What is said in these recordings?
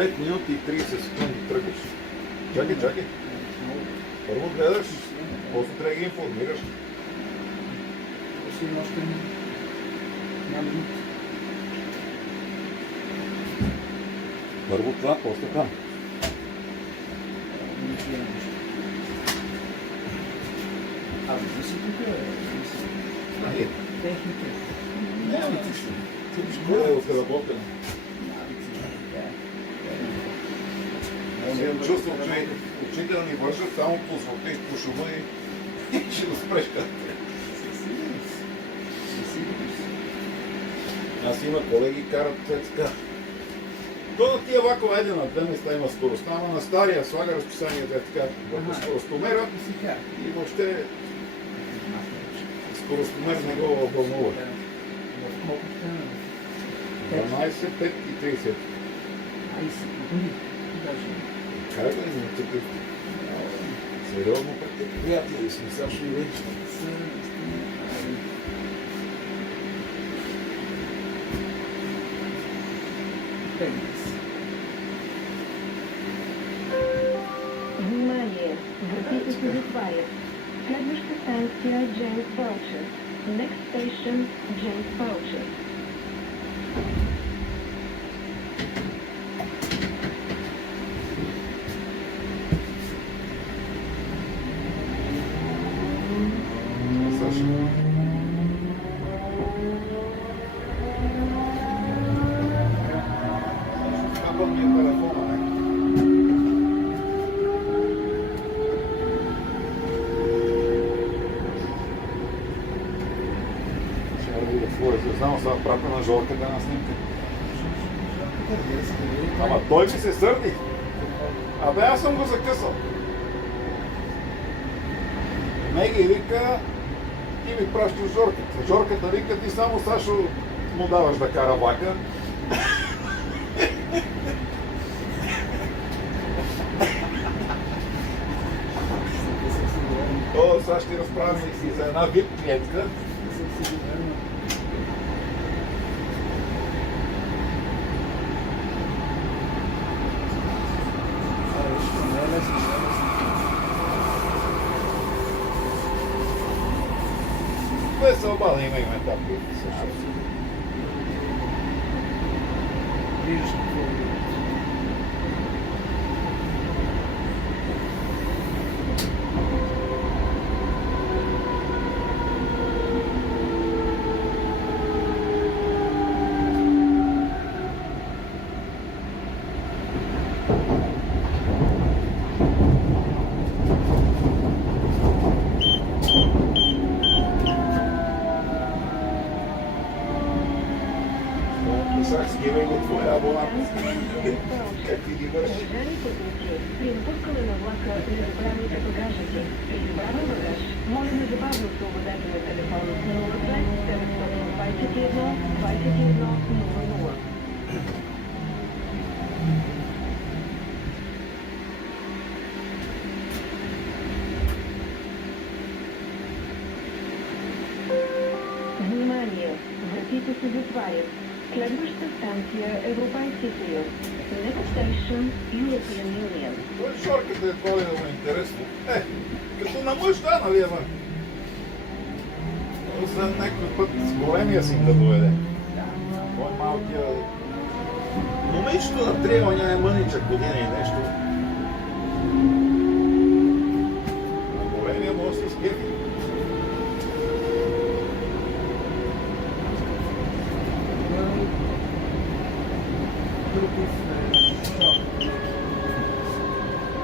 5 минути и 30 секунди тръгваш. Чакай. Първо гледаш, после трябва да ги информираш. Си още няма минути. Първо това, после това. Не си тук е. Техника. Всичко. Всичко е отработено. Аз имам чувство, че учител ни вършат само по звука и по шума и ще го спреш като. Аз има колеги, карат така. То на тия влакове, айде на две места има скоростта, ама на стария слага разписанието е така върху скоростомера и въобще скоростомер не го вълнува. 12, 5 и 30. Как да има такъв? Сериозно приятели сме, сега ще ви Внимание! Вратите се затварят. Следваща станция Джеймс Бълчер. Next station Джеймс Бълчер. Знам, сега прапа на жълта на снимка. Ама той ми се сърди. Абе, аз съм го закъсал. Меги вика, ти ми пращаш Жорката. Жорката вика, ти само Сашо му даваш да кара влака. О, сега ще разправим и за една VIP клиентка. Кое се обада има етапи също. Виждаш какво е. Скивай го твоя абонат. Как ти ги върши? При напускане на влака не забравяйте багажите. При забравен багаж, моля незабавно се обадете на телефон 02 721 21 00. Внимание! Вратите се затварят. Следваща станция Европейски съюз. Next station European Union. Той Жорката е по-лево интересно. Като на мъж, да, нали, ама? За някой път с големия си да доведе. Той малкия... Момичето на трима няма мъничък година и нещо. На големия може да се скефи.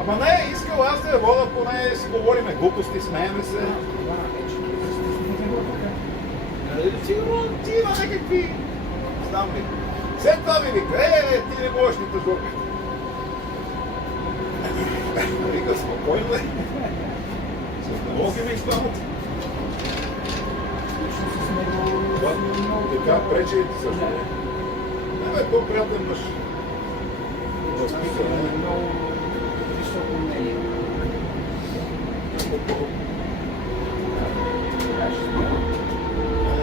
Ама не, искал аз да я вода, поне си говориме глупости, смееме се. Сигурно ти има някакви... Знам ли. След това ми вика, ти не можеш ни тъжбока. Вика, спокойно бе. С налоги ми изпамат. Така пречи и ти също. Не бе, по-приятен мъж. Възпитан е. Много високо мнение.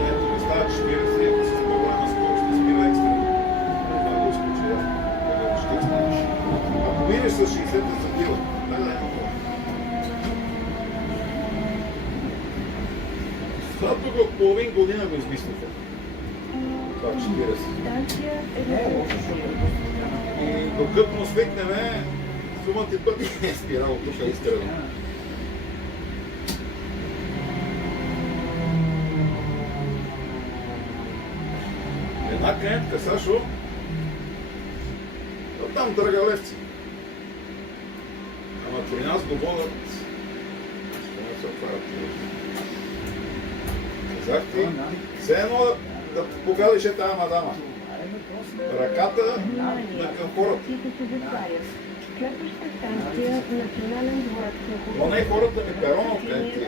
Ето ми става 40, ако си с по-голяма скорост, не спира екстра. Това го изключи, да ще станеш. Това тук от половин година го измислиха. Това 40. Станция Не е лошо, защото е доста голяма. И докато му свикнеме, сумати пъти е спирал тук изкрадно. Една клиентка, Сашо, там дъргалевци. Ама при нас го водят... Ще не се отварят. Казах ти, все едно да погадиш е тая мадама. Ръката на към хората. вратите се затварят. Следваща станция Национален дворец на Но не хората ми перона откъде ти е.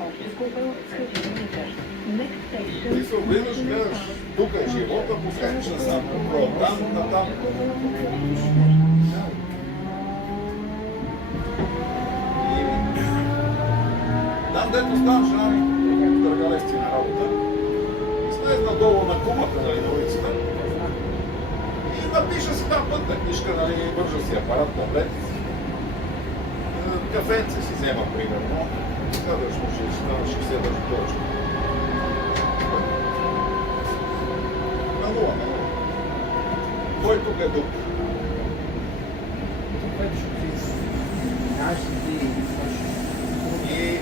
Обща купел Хачимитър. Next station. Ти се облизаш, гледаш, тук е живота, посреща съм, от там на там. Там, дето ставам жена ми, търгалевци на работа, слезна долу на кумата, нали, на улицата, и напиша си там пътна книжка, нали, вържа си апарат, таблет. Кафенце си взема, примерно. Следващо ще се държи точно. На нула. Кой тук е тук? И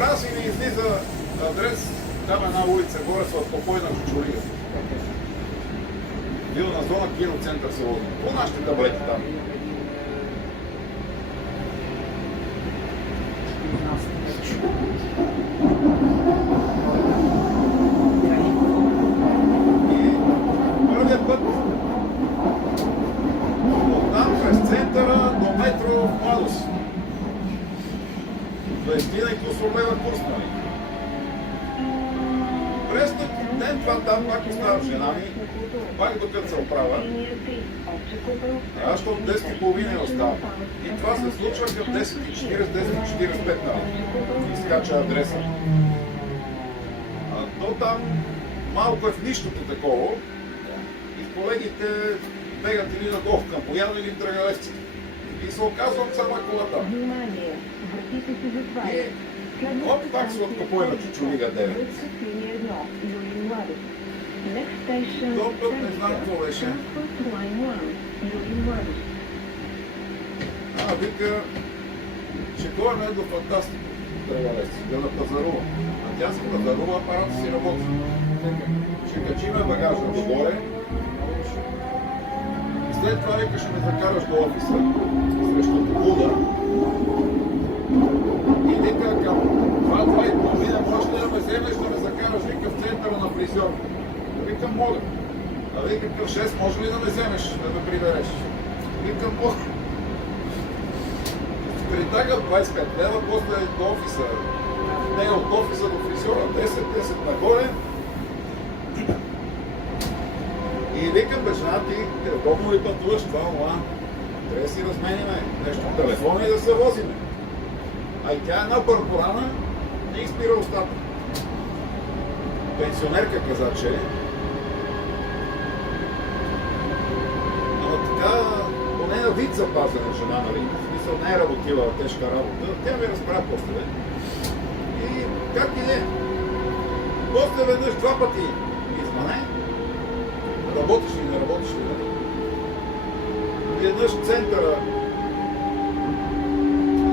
раз и ми излиза адрес, там една улица, горе с спокойна чучулига. Бил на зона киноцентър се води. По нашите таблети там. И първият път оттам през центъра до метро в Младост. 20 и кусор лева курс, нали? През ден това там пак оставам жена ми, пак докато се оправя. Аз от 10:30 я оставам. И това се случва към 10:40, 10:45 нали? Изкача адреса. А то там малко е в нищото такова. И колегите бегат или на Гов към Бояна или Драгалевци. И се оказвам сама колата. Внимание! Вратите се затварят. Оп, пак се откупува на Чучулига 9. Линия 1, Юлин Младост. Next station, То път не знам какво беше. Transport Line 1, Юлин Младост. Вика, че той е до фантастика. Драгалевци, да напазарува. А тя се пазарува, апарата си работи. Ще качиме багажа догоре. И след това вика, ще ме закараш до офиса. Срещу Буда. И вика, към 2:30 можеш ли да ме вземеш да ме закараш, вика, в центъра на фризьор. Викам, мога. А вика, към 6 може ли да ме вземеш, да ме прибереш? Викам, мога. Притагам 25 лева, после до офиса. Не от офиса до фризьора, 10 нагоре. И викам, бе, жена ти, удобно ли пътуваш това, ама трябва да си размениме нещо в телефона и да се возиме. А и тя е една бърборана, не изпира устата. Пенсионерка каза, че е. Ама така, поне на вид запазена жена, нали? В смисъл не е работила тежка работа. Тя ми разправя после. И как и не? После веднъж два пъти извъне. Работиш ли, не работиш ли, нали? И веднъж в центъра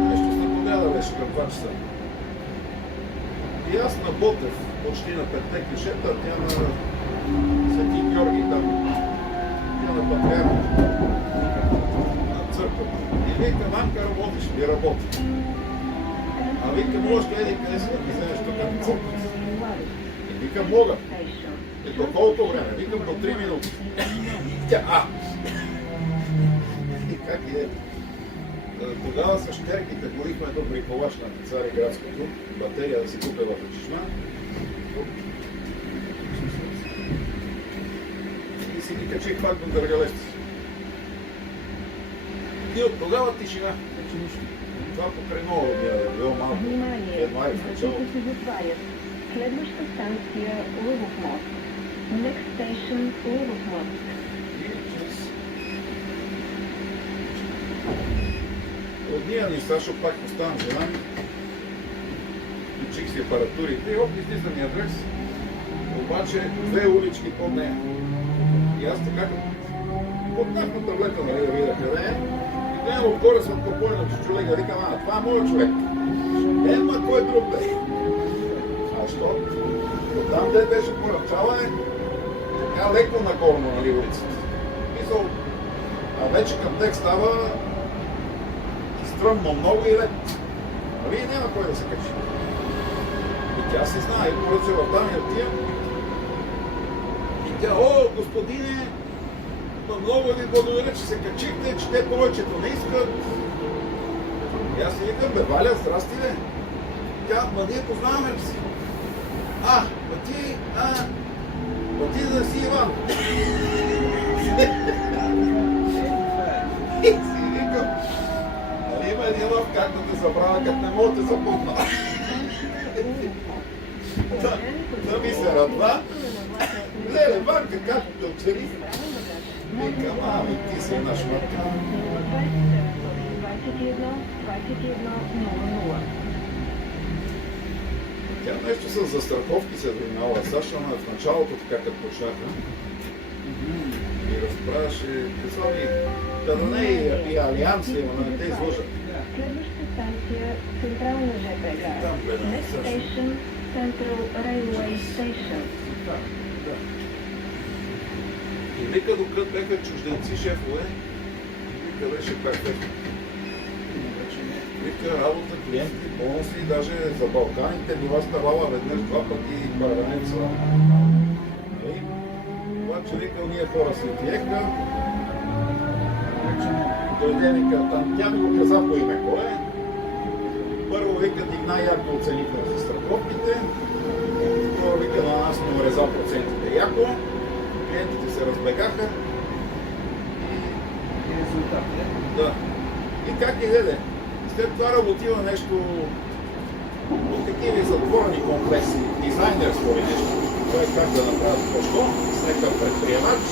нещо се подяда беше към 2 часа. И аз на Ботев, почти на 5 клишета, тя на Свети Георги там, тя на Патриарха, на църквата. И вика, мамка, работиш ли? Работи. А вика, можеш да еди къде си да ми вземеш тук на църквата. И вика, мога. До колко време? Викам до 3 минути. Тя, И как е? Тогава с щерките ходихме до Бриколаш на Цариградското, батерия да си купя в Чешма. И си ги качих пак до Дъргалевци. И от тогава тишина. Това покрай много е било малко. Внимание! Януари в начало. Вратите се затварят. Следваща станция Лъвов мост. Next station Лъвов мост. От ния ни, Сашо, пак оставам жена ми. качих си апаратурите и излиза ми адрес. Обаче 2 улички под нея. И аз така поднах на таблета, нали, да видя къде е. И гледам отгоре съм попълнен, че човека, викам, това е моят човек. Ема кой друг да е. А що? Оттам де беше поръчала е така леко нагорно, нали, улицата. Мисъл, а вече към тек става стръмно много и лед. Нали, няма кой да се качи. И тя си знае, поръча в там и отивам. И тя, господине, много ви благодаря, че се качихте, че те повечето не искат. И аз си викам, Валя, здрасти, бе. Тя, ние познаваме ли си? Ти да си Иван. И си викам, нали има един лъв как да те забравя, как не мога да те запомна. Да ми се радва. Леле, Ванка, както те оцели. Викам, ти си наш мъртъв. 21 Тя нещо с застраховки се занимава. Саша в началото, така като почнаха, и разправяше, казва ми, да не и Алианс има, да не те излъжат. Следващата станция Централна ЖП гара. Там гледам, Next Саша. station Central Railway Station. И вика, докато бяха чужденци шефове, вика, беше перфектно. Вика, работа, клиенти, бонуси, даже за Балканите била ставала веднъж 2 пъти първенеца. Обаче вика, уния хора се отиеха. Дойде, вика, там, тя ми го каза по име кой е. Първо вика, дигна яко оценихме за страховките. Второ вика, на нас му уреза процентите яко. Клиентите се разбегаха. И резултат, не? Да. И как иде? След това работила нещо от такива затворени комплекси, дизайнерство или нещо. Това е как да направят пощо, с някакъв предприемач.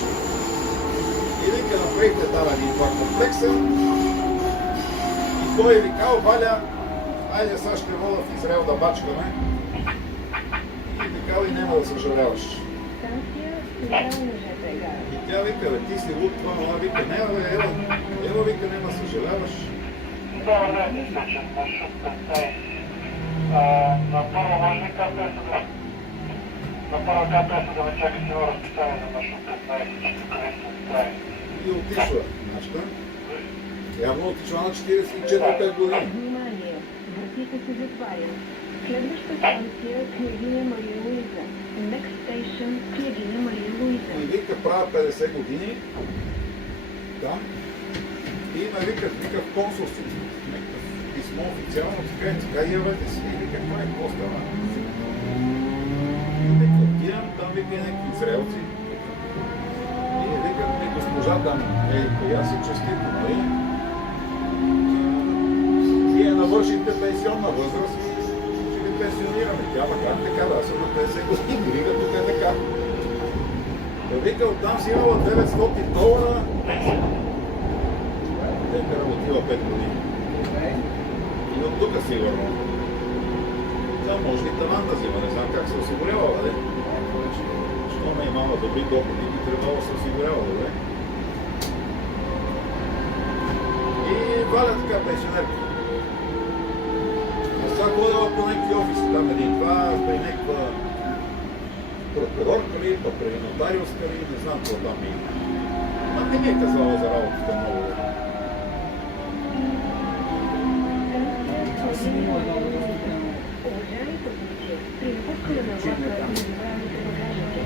И вика, направите там един-два комплекса. И той викал, Валя, айде сега ще вода в Израел да бачкаме. И викал, и няма да съжаляваш. Станция Централна ЖП гара. И тя вика, бе, ти си луд, това, она вика, няма, бе, ева, вика, няма съжаляваш. Добър ден, изтечен маршрут 15. На първо може ли КПС да... На първа КПС да ме чака с едно разписание за маршрут 15, че тук не се прави. И отишла, нашата. Явно отишла на 44-5 години. Внимание! Вратите се затварят. Следваща станция Княгиня Мария Луиза. Next station Княгиня Мария Луиза. И вика, правя 50 години. Там. И ме викат, в консулството. Някакъв писмо официално, така явете си. И вика, това е какво става? И вика, отивам, там вика някакви израелци. И викат ми госпожа там, коя си честито, нали? Вие навършите пенсионна възраст и ще ви пенсионираме. Тя как така, да, аз съм на 50 години, вика, тук е така. Да вика, оттам си имала $900 пенсия. Дека работила 5 години. И от тук сигурно. Тя може и таван да взима, не знам как се осигурявала, де. Щом е имала добри доходи, би трябвало да се осигурявала, де. И Валя така пенсионерка. А сега ходила по някакви офиси, там един-два, при някаква прокурорка ли, па при нотариуска ли, не знам какво там има. Ма не ми е казала за работата много. Аз съм имал едно удоволствие. Уважаеми пътници, при напускане на влака не забравяйте багажите.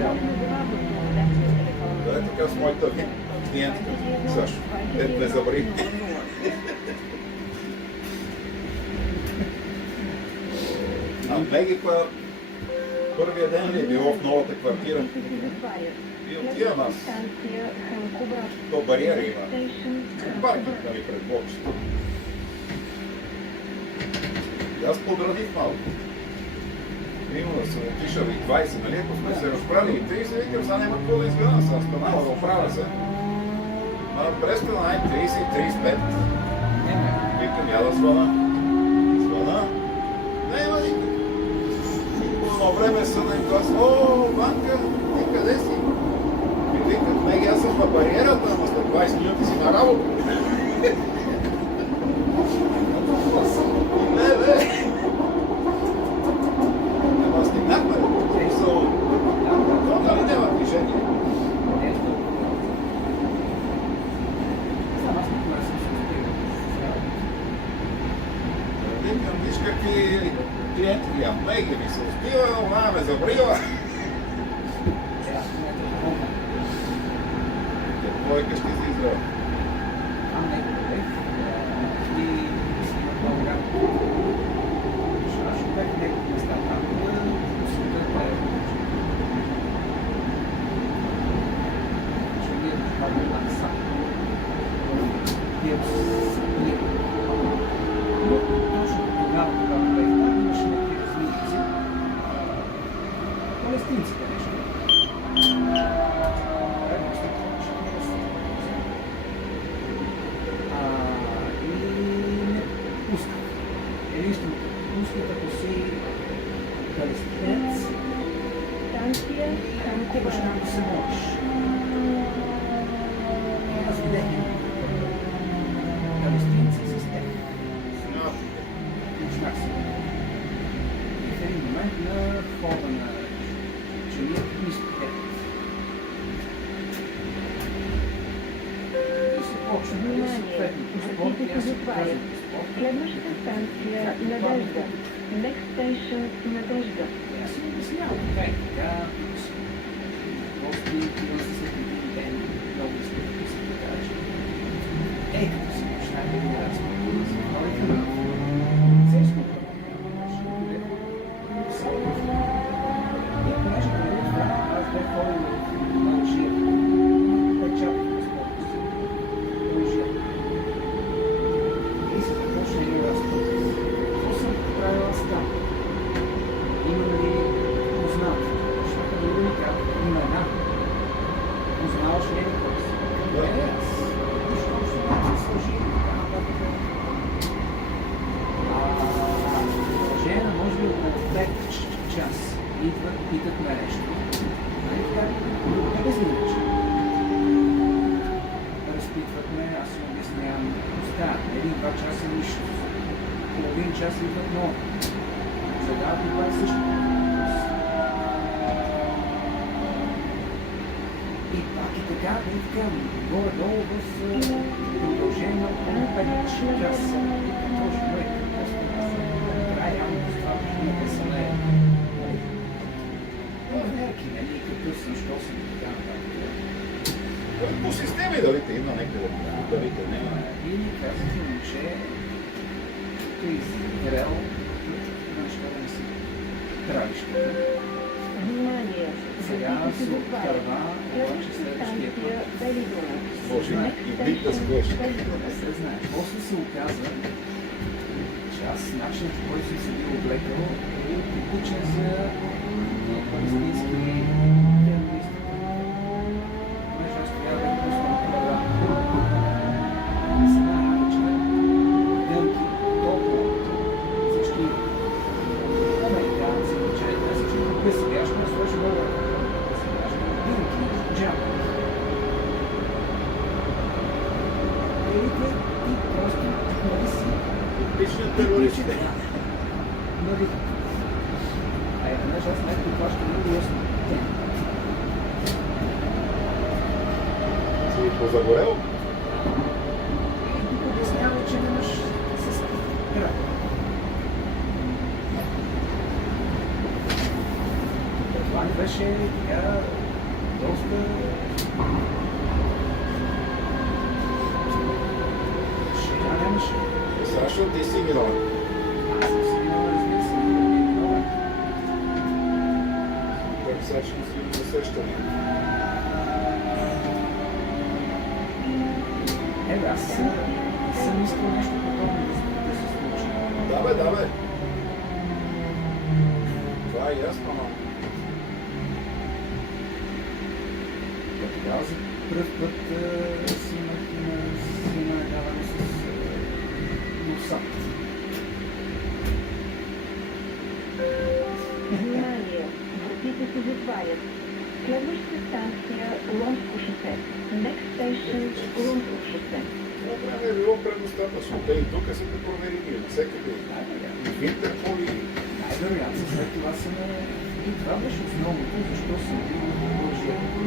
Много забавно командация на телефона. Да, е така с моята клиентка, Сашо. Ето не забрави. А Мегипа първия ден ли е било в новата квартира? И отивам аз. То бариера има. Паркинг, нали, пред блокчето. И аз подрадих малко. Именно съм отишъл и 20, нали, ако сме се разправили и 30, викам, сега няма какво да изгледам, съм станала да оправя се. Престана 30 и 35. Викам, я да звъна. Звъна. Ванка, ти къде си? Ми викат, меги, аз съм на бариерата, ама след 20 минути си на работа. Не. Ама стигнахме, смисъл, то нали няма движение. Викам, виж какви клиенти ви, меги ми се успива, она ме забрива. Какво е къщи за Израел? Палестинците нещо. И не пускат. Единствено пускат, ако си палестинец Станция и Станция отиваш както се можеш. И аз видях палестинци с теб. Знак си. И в един момент на входа на джамията ми спрят. И се почна да съответното спорт, и аз се показвам спорт. Следващата станция Надежда. Next station Надежда. И аз си обяснявам, така и така, просто отивам се след един ден, много искам да се покажа. Като си почнах да го разговор, за хората на полицейското, и понеже преди това аз бях ходил в Алжир, печатах възможности, Алжир. И се започна един разговор. Какво съм правил аз там? Има ли познат? Защото да ми казват, има една. Познаваш ли един път? Не, аз. Защо ще да се сложи и така нататък. Жена, може би около 5 час идват, питат ме нещо. Нали така? Не безлича. Разпитват ме, аз им обяснявам. Остават, 1-2 часа нищо. Половин час идват много. Задават и пак също. И пак и така, и така, горе-долу в продължение на около 5 часа. Този човек просто край явно достатъчно да се не е. Проверки, нали, какъв съм, що съм и така нататък. По системи дали те има някъде, дали те няма. И ни казаха, че тук е Израел, неща да не си правиш така. Внимание! Сега се отърва, обаче следващия път. Може и бит да сложи. Не се знае. После се оказа, че аз начинът, по който съм се бил облекал, е типичен за палестински терористи. Понеже аз тогава бях просто направил знае, че дълги, толкова всички американци, че всички късвящи на сложи много късвящи, дълги, джапи. И просто нали си Личният терорист. нали. Веднъж аз някакво това ще много ясно. Си позагорел? И тук обяснява, че нямаш с крак. Това не беше така доста... Шега нямаше. Сашо, ти си виновен. Аз съм си виновен, разбира се, не ми е виновен. Как Сашо си усещане? Аз съм искал нещо подобно да се случи. Да бе. Това е ясно, но... Тогава за пръв път си имах даване с носа. Внимание! Вратите Вратите се затварят. Следваща станция Ломско шосе. Next station Ломско шосе. Това време е било предостатъчно. Те и тук са те проверили, навсекъде. И в Интерпол и... Най-вероятно след това са ме... И това беше основното, защо съм бил продължението.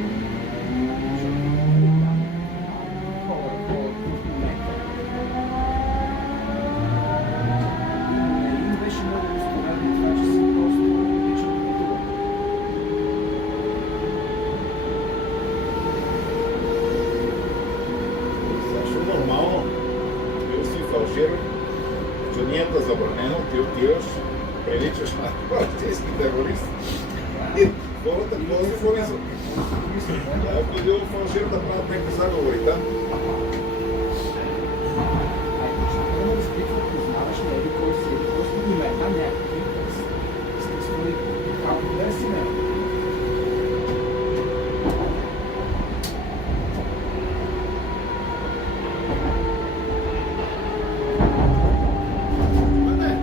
Хора в момента. И им беше много разпоредно това, че съм просто обичал да пътувам. Защо нормално? Бил си фалшир, джунията забранено, ти отиваш, приличаш на партийски терорист. И хората какво си помислят? Ако е бил фалшир да правят някакви заговори там. Айде, разпитват, познаваш ли, еди кой си, еди просто имена някакви, с твои интереси, не.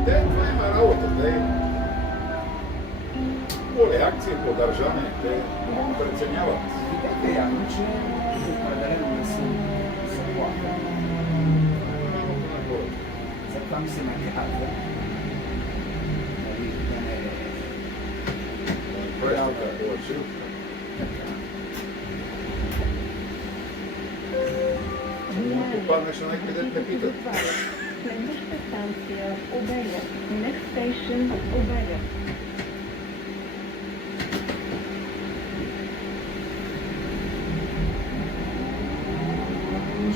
Това има работа, поле акции по държане, те преценяват. Видяха явно, че определено не съм заплаха. Затова ми се накарва. Нали, да не е... Правилно е повече. Попаднеш на някъде да те питат. Следваща станция Обеля. Next station Обеля.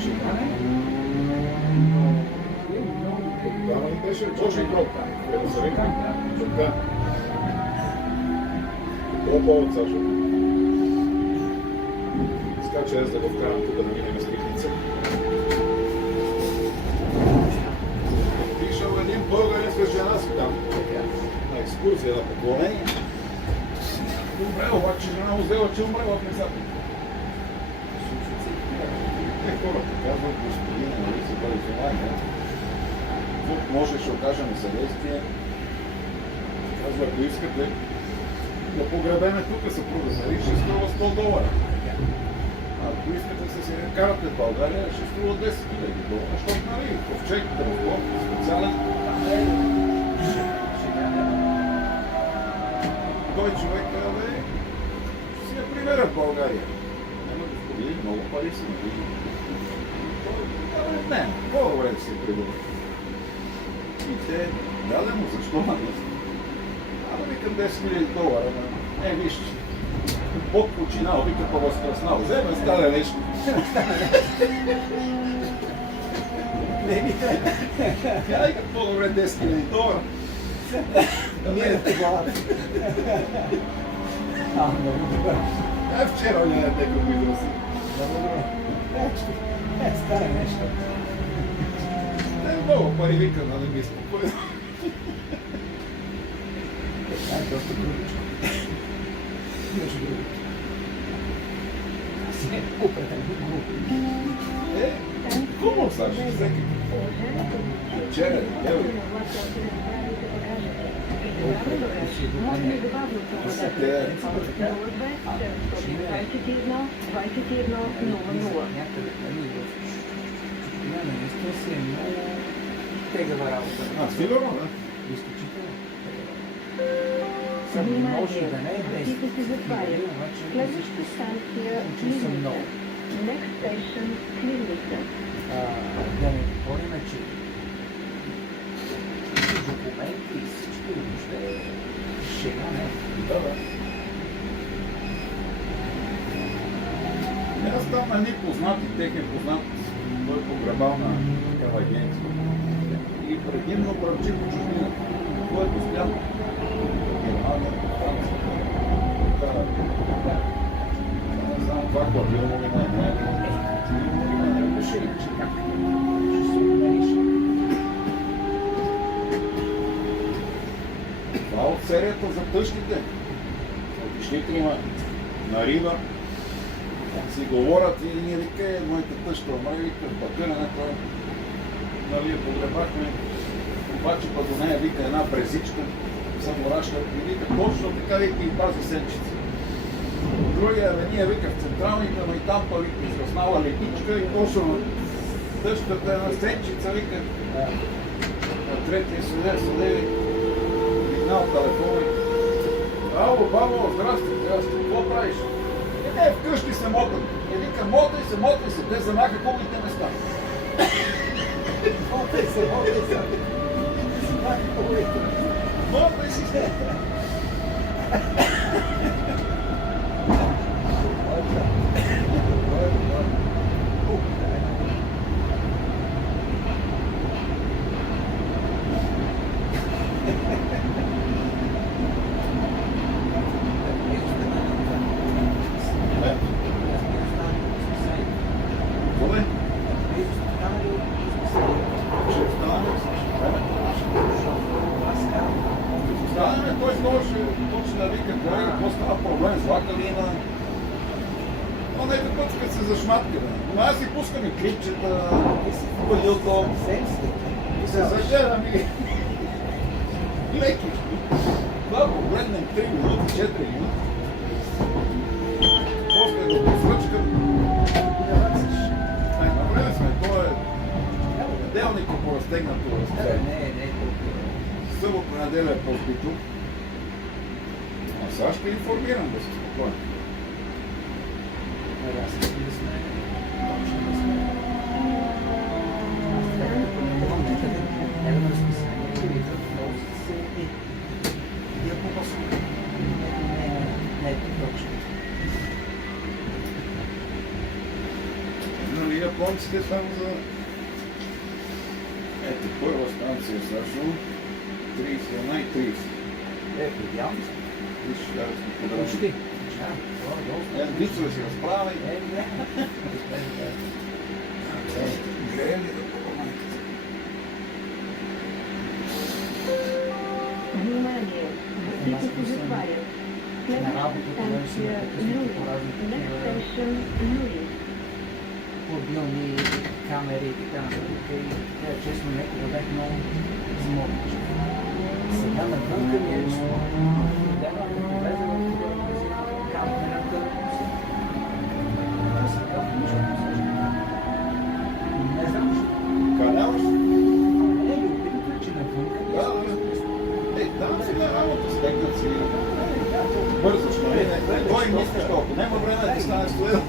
Шикане. Това ми беше Божий гроб. Ерусалим. Така. Какво повод, Сашо? Скача аз да го вкарам тук да минем с Липница. Отишъл един българин с жена си там. На екскурзия, на поклонение. Добре, обаче жена му взела, че умрела внезапно. Те хората казват, господин, нали се бъде зелайка. Тук може ще окажем съдействие. Казва, ако искате да погребеме тук съпруга, нали, ще струва $100. А ако искате да се карате в България, ще струва $10,000. Защото, нали, ковчег, транспорт, специален. Той човек казва, ще си я примеря в България. Няма господин, много пари си навижда. Не, по-добре да се придумат. И те, даде му, защо нали? Да викам $10,000. Виж, Бог починал, вика по-възкръснал. Вземе стане нещо. Ай, как по-добре $10,000. Ние е това. Много добре. Вчера не някакво изрази. Много добре. Стане нещо. Много пари вика, нали ми спокойно. Това е доста грубичко. Между другото. Аз не определено грубо. Хубаво, Сашо, всеки. Вчера, ево. Тегава работа. Сигурно, да. Изключително. Внимание, Може да не е вратите се затварят. Следваща станция Сливница. Next station Сливница. Да не говорим, че документи и всичко въобще шега не. Да. Аз там на ни познати, техен познат, той погребал на такава агенция. И предимно бръмчи по чужбина, който стоял Германия, Франция, не знам това, какво било му не Ще как? Ще се отмениш. Това от серията за тъщите. Отишлите има на Риба. Там си говорят и ние вика, моята тъща умре, вика, в бакърането, нали, я погребахме. Обаче па до нея вика една брезичка, съм вращал и вика точно така вика и тази сенчица. Другия ние вика в централните, но и там па вика израснала летичка и точно тъжката на сенчица вика. На третия седе, сигнал телефон и ало, бабо, здрасти, какво правиш? Не, вкъщи се мотам. И вика, мотай се, те замаха хубавите места. Мотай се. Мотай си се. Кое? Ще станем, той много ще почне да вика, колега, какво става проблем, злака ли има? Но нека пъчкат се за шматки, бе. Но аз си пускам и клипчета, по YouTube, и се загледам и леки. Това погледнем 3 минути, 4 минути. После да посръчкам. На време сме, то е неделник по разтегнато разстояние. Събота неделя е по-збито. А сега ще информирам да се спокойно. Нали японците само за... Ето, първа станция Сашо, 31 и 30. Идеално. Виж, да сме подробни. Почти. Вицове си разправи. Греем ли да помагате? Внимание! Вратите се затварят. Следваща станция Люлин. Next station Люлин. Мобилни камери и така нататък. И честно някога бях много изморен. Сега навънка ми е лично. Дема, като влезе в камерата, сега включвам също. Не знам защо. Канал? Не, любимото е, че навънка ми Да, да. Там си на работа, стегнат си. Бързаш, нали? Кой мислиш толкова? Няма време да ти стане стоял.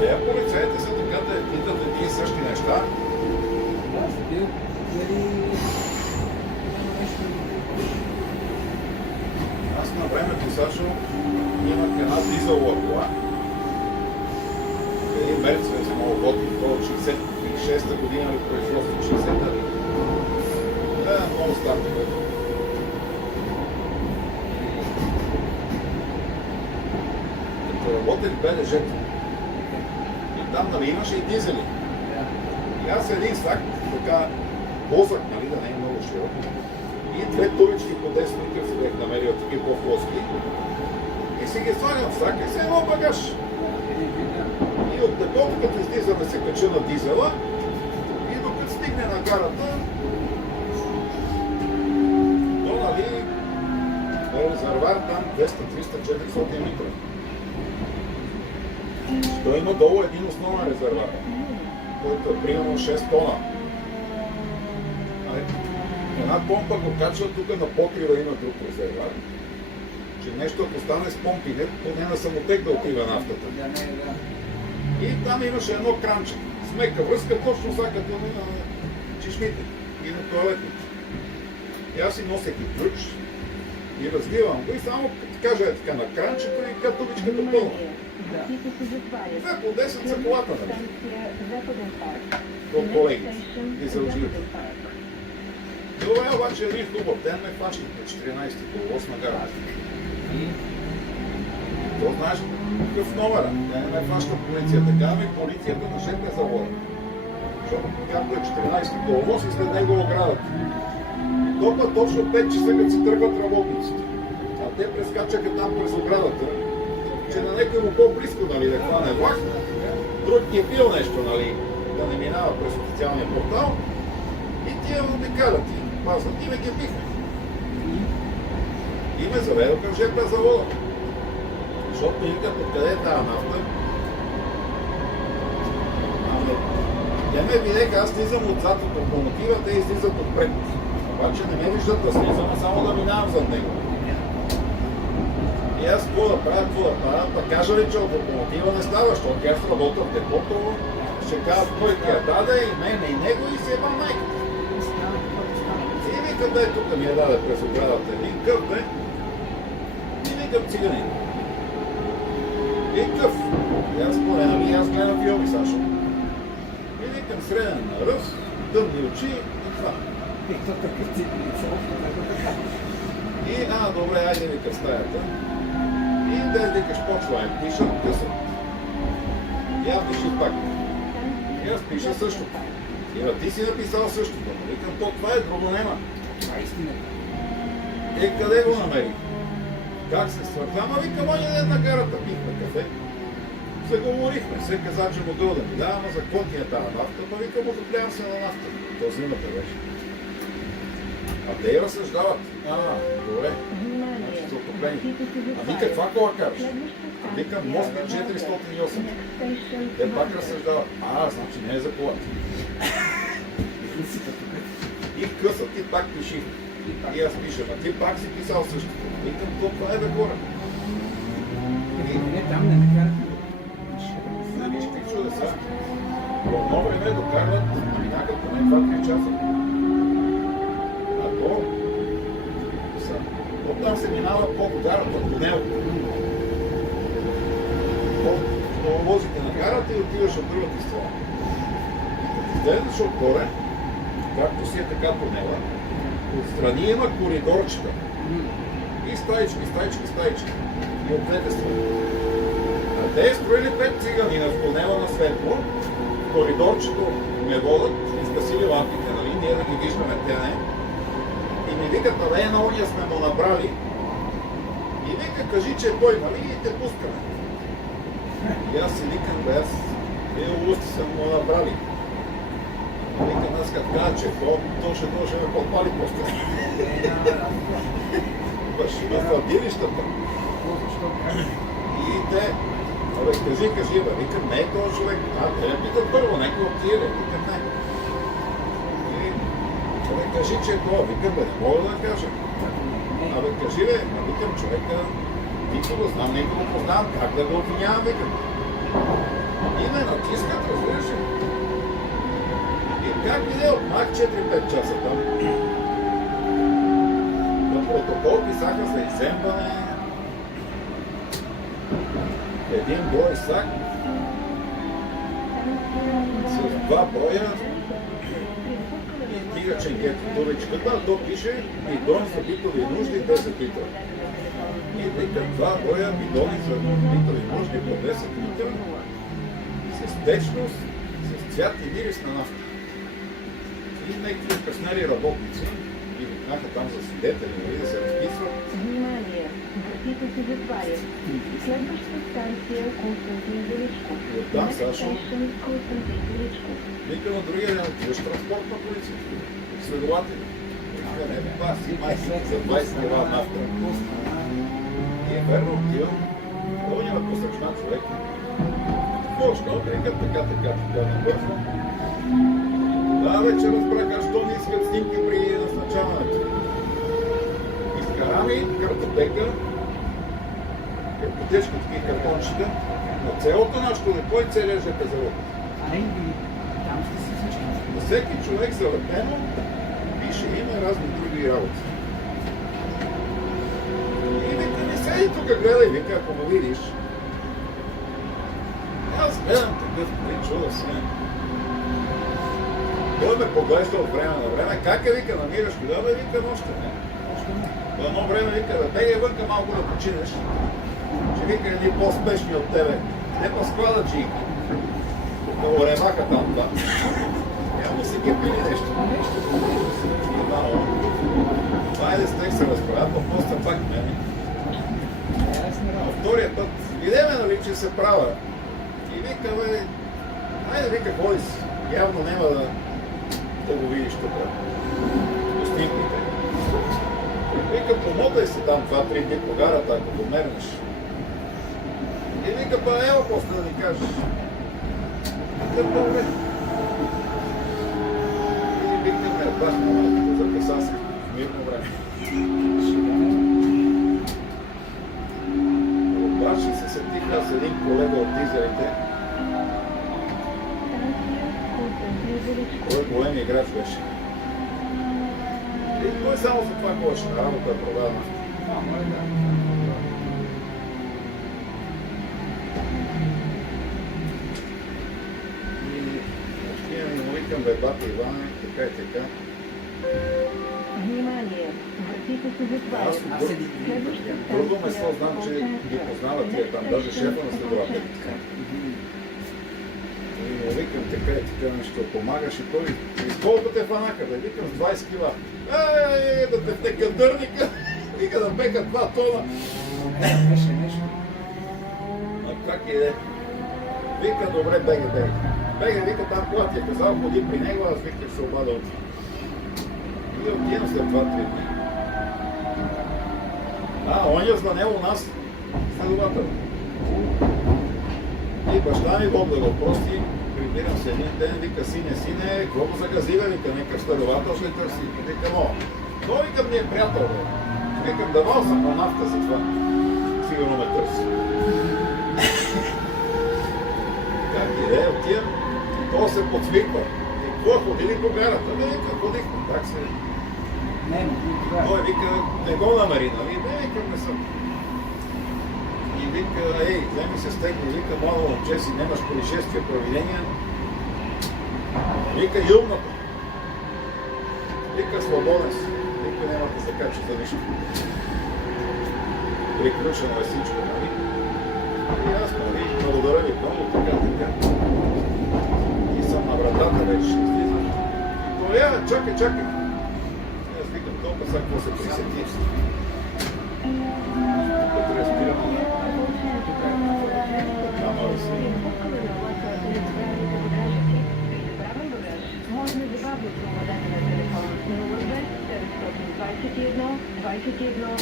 Те полицаите са така да питат едни и същи неща. Аз на времето, Сашо, имах една дизелова кола. Един Мерцедес много готин, той от 66-та година ли производство, 60-та ли. Да, много стар такъв. Като работех в БДЖ-то. И там, нали, имаше и дизели. И аз един сак, така, бозък, нали, да не е много широк. И две турички по 10 литра си бях намерил, такива по-плоски. И си ги слагам в сака и се едно багаж. И от депото, като излизаме, се кача на дизела. И докато стигне на гарата, до, нали, резервар там 200, 300, 400 литра. Той има долу един основен резервар, който е примерно 6 тона. Една помпа го качва тук на покрива, има друг резервар. Че нещо ако стане с помпите, поне на самотек да отива нафтата. И там имаше едно кранче, с мека връзка, точно сега като на чешмите и на тоалетните. И аз си носех и ключ и развивам го и само като кажа така на кранчето и католичката пълна. Вратите се затварят. 2 по 10 за колата, нали? Станция Западен парк. От колегите и за учителите. Западен парк. Това е обаче един хубав ден ме фащат на 14 по 8 гара. И То знаеш какъв номера? Те не ме фаща полицията. Така ми полицията на ЖП завода. Защото както е 14 коловоз и след него оградата. Топа точно 5 часа, като се тръгват работниците. А те прескачаха там през оградата, че на някой му по-близко, нали, да хване влак. Друг ти е пил нещо, нали, да не минава през официалния портал. И тия обикалят и пазват. И ме ги бихме. И ме заведоха в ЖП завода. Защото ми викат, откъде е тази нафта? Те ме видеха, аз слизам отзад от локомотива, те излизат отпред. Обаче не ме виждат да слизам, а само да минавам зад него. И аз какво да правя, пък кажа ли, че от локомотива не става, защото тя сработа в депото, ще кажат кой ти я даде, и мене, и него, и се еба майката. И викам, бе, тук ми я даде през оградата един къв, бе. И викам циганин. И къв. И аз поне, нали, аз гледам филми, Сашо. И викам среден на ръст, тъмни очи и това. И, добре, айде вика стаята. И да викаш, почваме, пишат, късат. И аз пиши пак. И аз пиша същото. И ти си написал същото. Викам, то това е, друго нема. Къде го намери? Как се свърза? Ама викам, оня ден на гарата пихме кафе. Заговорихме, се каза, че могъл да ми дава, ама за какво ти е тази нафта? Ама викам, отоплявам се на нафта. То зимата беше. А те я разсъждават. Добре. Значи са отоплени. Ами каква кола караш? Викам, Москва 408. Те пак разсъждават. Значи не е за колата. И късат, ти пак пиши. И аз пиша, а ти пак си писал същото. Викам, това е бе хора. Не, там не ме карат. Виж какви чудеса. В едно време докарват някак поне 2-3 часа. А то там се минава по гарата, по тунел. По возите на гарата и отиваш от другата страна. Изгледаш отгоре, както си е така тунела, отстрани има коридорчета. И стаички. И от двете страни. А те строили 5 цигани на тунела на светло, коридорчето ме водят, изгасили лампите, нали, ние да ги виждаме те не. И ми викат, на уния сме му набрали. И вика, кажи, че е той, нали, и те пускаме. И аз си викам, бе, аз лусти съм му набрали. Викам, аз като кажа, че то ще може да ме подпали просто. Баш на съдилищата. И те, кажи, бе, викам, не е този човек. Те ме питат първо, нека отиде, викам, не. И кажи, че е това, викам, бе, не мога да кажа. Кажи, бе, викам, човека, нито го знам, нито го познавам, как да го обвинявам, викам. И ме натискат, разбираш ли? И как видео, мах 4-5 часа там. На протокол писаха за изземване. Един бой сак с 2 боя и тига ченгет в туричката, то пише бидон за битови нужди 10 литра. И викам 2 боя бидони за битови нужди по 10 литра с течност, с цвят и вирис на нафта. И някакви къснели работници и викнаха там за свидетели, нали, да се разписват. Внимание! Вратите се затварят. Следваща станция Константин Величков. И оттам, Сашо, Константин Величков. вика на другия ден отиваш транспортна полиция. Следователи. Вика, не бе, бас, май си за 20 лева нафта. И е верно отивам. Той няма посрещна човек. Какво ще отрекат така набързо. Да, вече разбрах, защо не искат снимки при назначаването. Изкараме картотека, картотечки такива картончета, на цялото нашето депо и целия ЖП завод. Там ще се всички. На всеки човек залепено пише име, разни други работи. И вика, не седи тук, гледай, вика, ако ме видиш. Аз гледам такъв, чуда се. Той ме поглежда от време на време. Как е, вика, намираш кога, бе, вика, още не. По едно време, вика, да бегай вънка малко да починеш. Че вика, едни по-спешни от тебе. Не па складат, че на ореваха там, да. се правя. И вика, бе, айде, вика, ходи си. Явно няма да го видиш тук. Достигните. Вика, помотай се там 2-3 дни по гарата, ако го мернеш. И вика, па ево после да ни кажеш. Вика, добре. И вика, ме бахна за касаска в мирно време. Обаче се сетих аз един колега от дизелите, кой голем играч беше. И той само за това ходеше на работа да продава. Може да. И му викам, бе, бата Иване, така и така. Внимание! Вратите се затварят. Аз Аз един друго место знам, че ги познава тия там, даже шефа на следователите. И му викам, така и така нещо, помагаш и той. И колко те фанака, бе, викам с 20 кила. Да те втека дърника, вика да бека 2 тона. Беше нещо. А как е? Вика, добре, бега. Бега, вика, там когато ти е казал, ходи при него, аз вика, се обада от. И отидем след 2-3 дни. Он е звънел у нас, следовател. И баща ми Бог да го прости, прибирам се един ден, вика, сине, какво го загазива, вика, нека следовател ще търси. Вика, но вика, ми е приятел, бе. Викам, давал съм на нафта за това. Сигурно ме търси. Как иде, отивам, то се подсвиква. И какво, ходили по гарата? Бе, вика, ходихме, как се... Не, това Той вика, не го намери, нали? Не, викам, не съм. И вика, вземи се стегни, вика, младо момче си, немаш происшествия, провидения. Вика, юмната. Вика, свободен си. Вика, няма да се качи за нищо. Приключено е всичко, нали? И аз, нали, благодаря ви много, така. И съм на вратата вече, ще излизам. И той, чакай. Аз викам, толкова сега какво се присети. Тук респирам. Ама си. Може незабавно проводете на телефон 02 721 2100.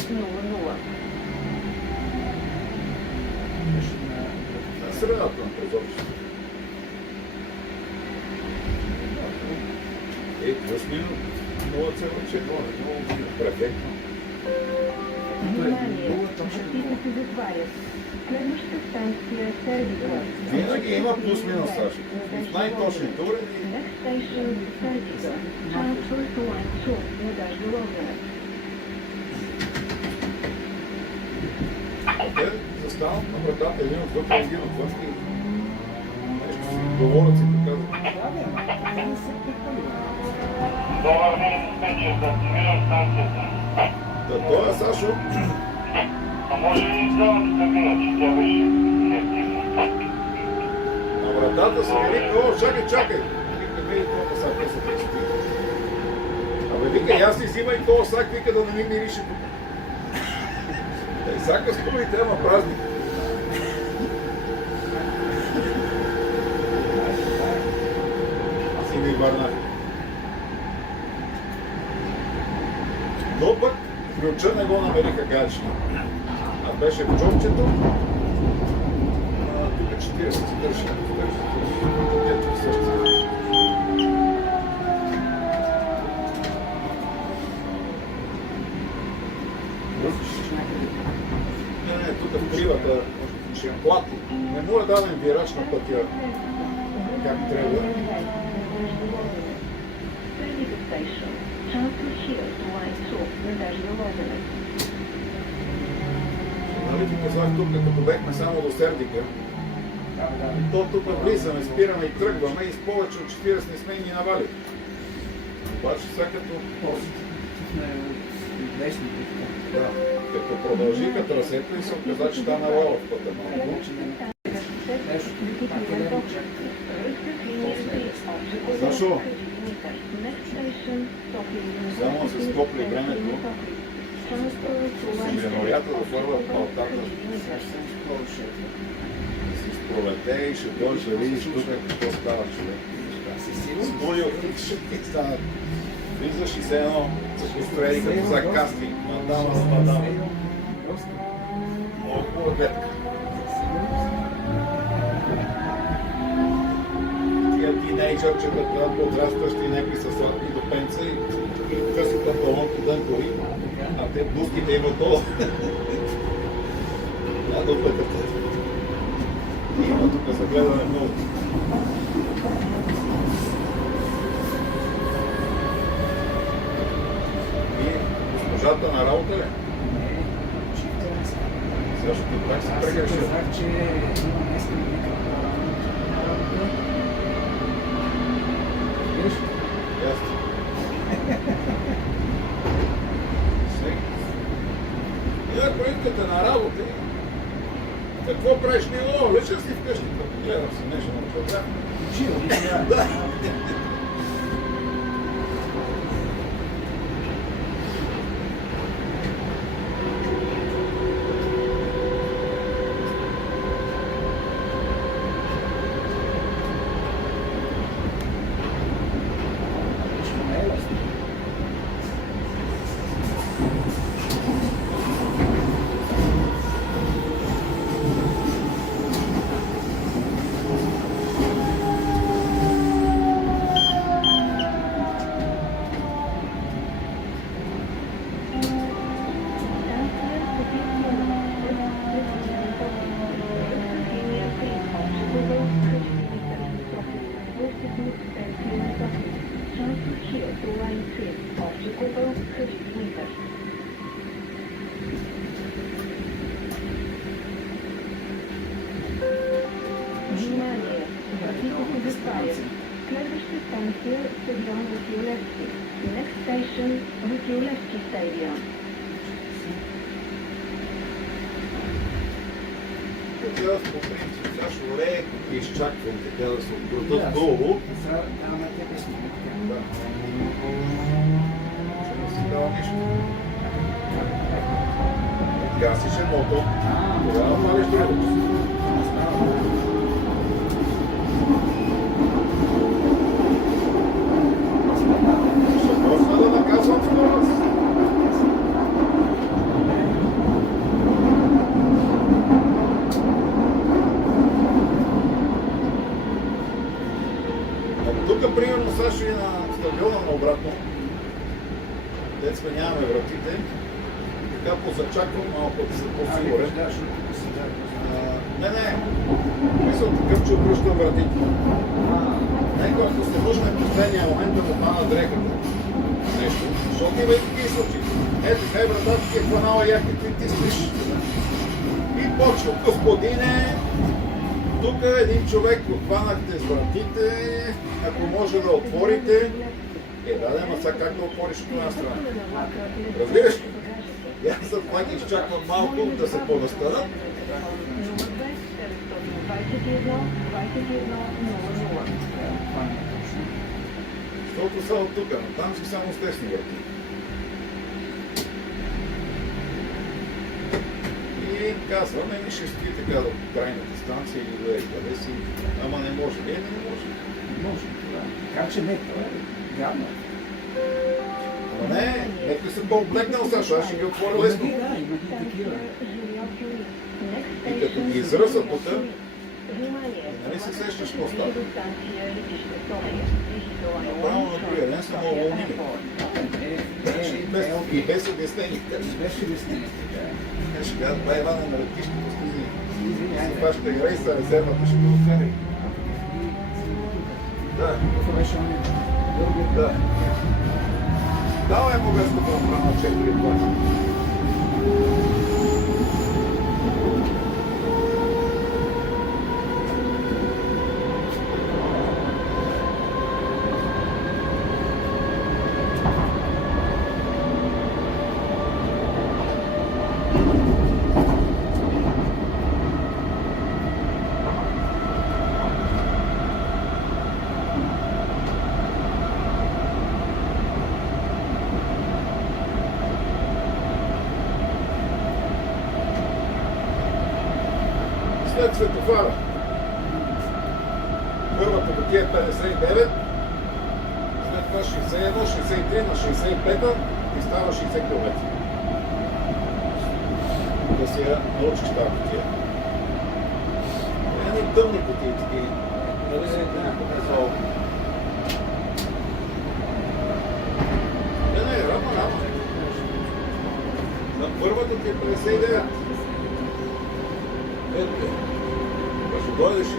На средата на прозорчето. Плюс-минус 0,4, много перфектно. Внимание! Вратите се затварят. Следващата станция е Сервика. Винаги има плюс-минус, Сашо. В най-точните уреди. Next station Сервика. Transfer to line 2. Надежда Лозенец. Те застават на вратата един отвътре, един отвън и нещо си говорят си показват. те не са прекалили. Добър ден, диспетчер, да активирам станцията. Да, той е, Сашо. А може ли изцялото да мина, че тя беше неактивна? На вратата се вика, чакай. Вика, види колко са, те са пречети. Абе, вика, и аз си взимай този сак, вика, да не ми мирише тук. И сака с кубите, ама празник. Аз и ми върнах. Но пък ключа не го намериха гаджи. А беше в джобчето. Тук 40 се държи. Ето в същото. Не, тук в кривата ще плати. Не му е даден вираж на пътя как трябва. Сервика Station. Transfer here to line 2. Надежда Лозенец. Нали ти казах тук, като бехме само до Сердика, то тук влизаме, спираме и тръгваме и с повече от 40 не сме и ни навали. Обаче сега като... Да, като продължиха трасето и се оказа, че там навала в пътя. Защо? Само се скопли времето. Вероятно да фърват палтата. пролете и ще дойдеш да видиш тук какво става, човек. Си сигурен? Моли от ще ти станат. Влизаш и все едно се построили като за кастинг. Мадама с мадама. Доста. Много хубава гледка. Тия тинейджърчета, подрастващи някакви са сладки до пенца и късите долонки дънкови, а те блузките имат долу. Да, до пътата. Има тук за гледане много. И госпожата на работа ли? Не, учителя си. Защото пак се Аз си прегрешил. казах, че има днеска някаква работа. Виж? Ясно. И ако идете на работа, какво правиш? О, вече си вкъщи, като гледам си нещо на това. Учил. Да. Нищо не е лесно. Внимание! Вратите се затварят. Следваща станция – стадион Василевски. Next station – Василевски стадион. Аз по принцип, аз леко ги изчаквам така да се отградат долу. Сега даваме те песни. Да. Ще не си дава нищо. Гасиш едното, тогава палиш другото. Ще почна да наказвам втора си. Тук, примерно, Сашо и на стадиона на обратно, дет сме нямаме вратите, така позачаквам малко да се по-сигурен. Не, мисля такъв, че обръщам вратите. Нека, ако се нужда в последния момент да му хвана дрехата. Нещо. Защото има и такива случаи. Ето, хай вратата ти е хванала яките и ти спиш. И почва, господине, тук един човек отхванахте с вратите, ако може да отворите. Да, ама сега как да отвориш от една страна? Разбираш? И аз за това ги изчаквам малко да се понастанат. Защото са от тук, но там си само с тесни врати. И казвам, ми ще стои така до крайната станция или до къде си. Ама не може. Не може. Не може, да. Така че не, това е вярно. Ама не, нека съм по-облегнал, Сашо, аз ще ги отворя лесно. Да, има ги такива. И като ги изръсат тук, нали се сещаш какво става? Направо на другия ден съм уволнили. И без обяснение. Беше обяснение. Те ще кажат, бай Ивана на летището, слизи. Това ще играй за резервата, ще го отвери. Да, Това беше он дългият. да. Давай му вестото да направя на 4 плаща. След светофара. отива 59, след това 61, 63 на 65 и става 60 км. Да си я научиш тази кутия. Не тъмни кутии, таки. Нали си показал? Не, рама. На първата ти е 59. Ето. Ще дойде 61,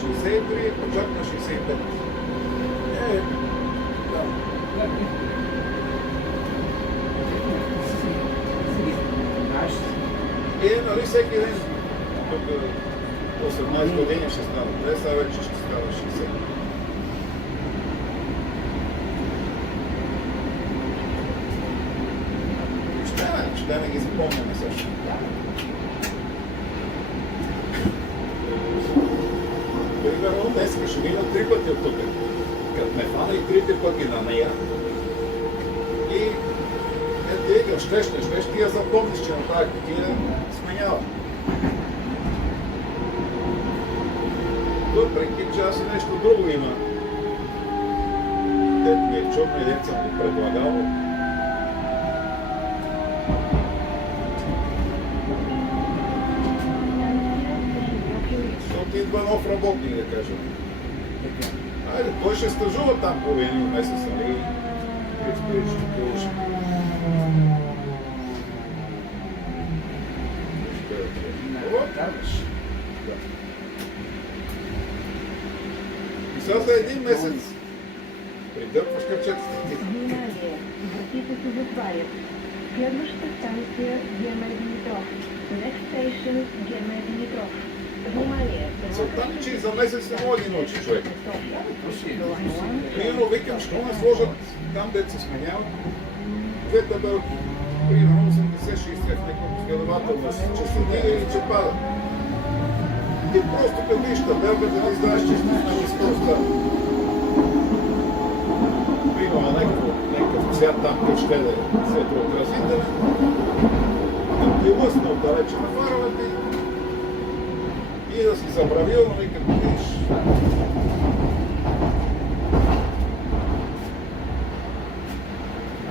63, почак на 65. Там. Нали всеки ден, тук 18 години ще става, те сега вече ще става 60. Ще не ги запомняме също. Примерно днес ще мина 3 пъти от тук. Като ме фана и 3 пъти на нея. И ето игра, щеш, ти я запомниш, че на тази кутия сменява. Въпреки, че аз и нещо друго има. Дето ми е чудно и дето съм го предлагал. Защото идва нов работник, да кажем. Айде, той ще стажува там по един месец, нали? Предстои, ще получи. И сега за един месец придърпваш кръчетата ти. Внимание! Вратите се затварят. Следващата станция Герман Димитров. Next station Герман Димитров. Внимание! Целта ми, че и за месец не може да научи човек. Примерно викам, що не сложат там, дето се сменява, две табелки. Примерно 80-60 в някакво последователност, че се дига и че пада. Ти просто като видиш табелката, не знаеш, че ще смени скоростта. Примерно някакъв цвят там, къде ще да е светоотразителен. Като ти лъсна отдалече на фаровете и да си забравил, нали, като видиш.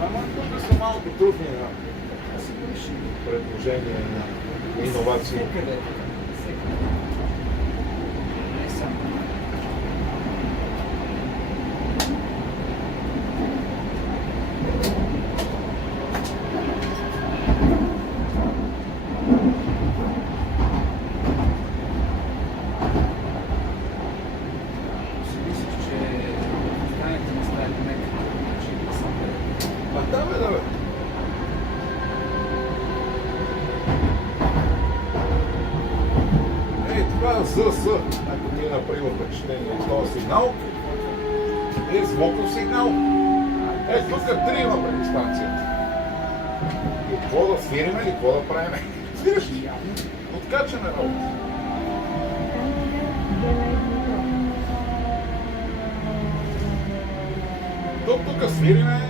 Ама тук са малко трудни на предложения на иновации. Да, бе. Ей, това ЗС, ако ти направи впечатление, този сигнал е звуков сигнал. Ей, тук 3 има преди станцията. И какво да свириме или какво да правим? Свириш ли? Откачаме работа. Тук свириме.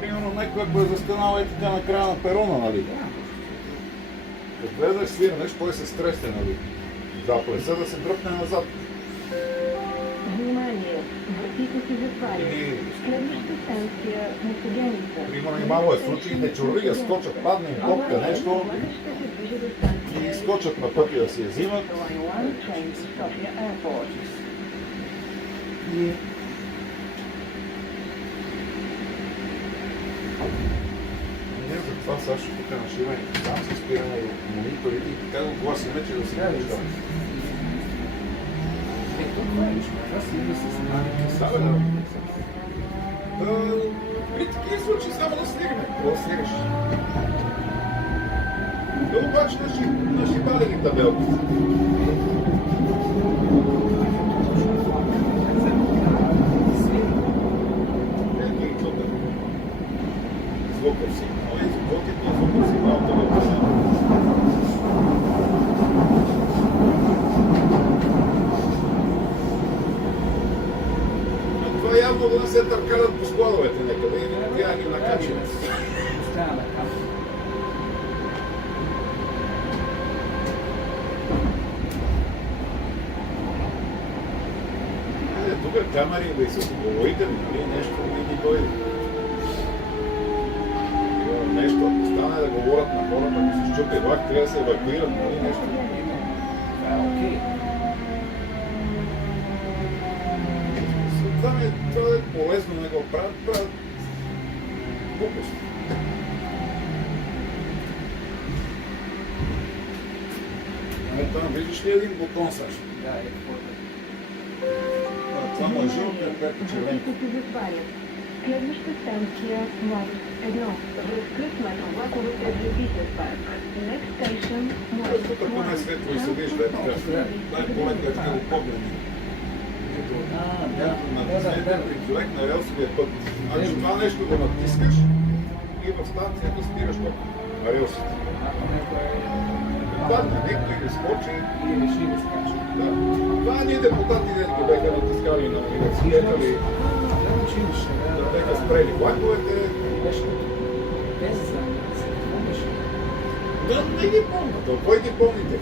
Примерно някой ако е застанал и така на края на перона, нали? Като влезеш свирнеш, той се стресне, нали? Да, плеса да се дръпне назад. Внимание! Вратите се затварят. Следващата станция Македоница. Примерно имало е случаи, да чорвига скочат, падне им топка, нещо и скочат на пътя да си я взимат. И ние за това също тук на Шивен, там се спираме до мониторите и така го гласиме, че да си не виждам. При такива случаи само да стигне. Какво да стигнеш? Да обаче наши падени табелки. Ето и тук. Звуков сигнал и звуков сигнал табелка. Явно да не се търкалят по складовете некъде и тя ги накачи. камери да се поговорите, нали, нещо не ги дойде. Нещо, ако стане да говорят на хората, ако се щупи влак, трябва да се евакуират, нали, нещо. Това е окей. Това е полезно, не го правят глупост. Там виждаш ли един бутон, Саша? Да, е какво. Това му е жълто, което червенко. Се затварят. Следваща станция Младост 1. Разкръсна на влаковете за Бисер парк. Next station Младост Тук ако не светло и се вижда, е така. Най-полето е така го погледни. На център при човек на релсовия път. Значи това нещо го натискаш и в станцията спираш тук на релсите. Падне някой да скочи. Или реши да скача. Да. Това ние депутатите ги бяха натискали на университета ли. Да, училище, Да бяха спрели влаковете. Беше без знания. Помниш? Да, не ги помня. То кой ги помните?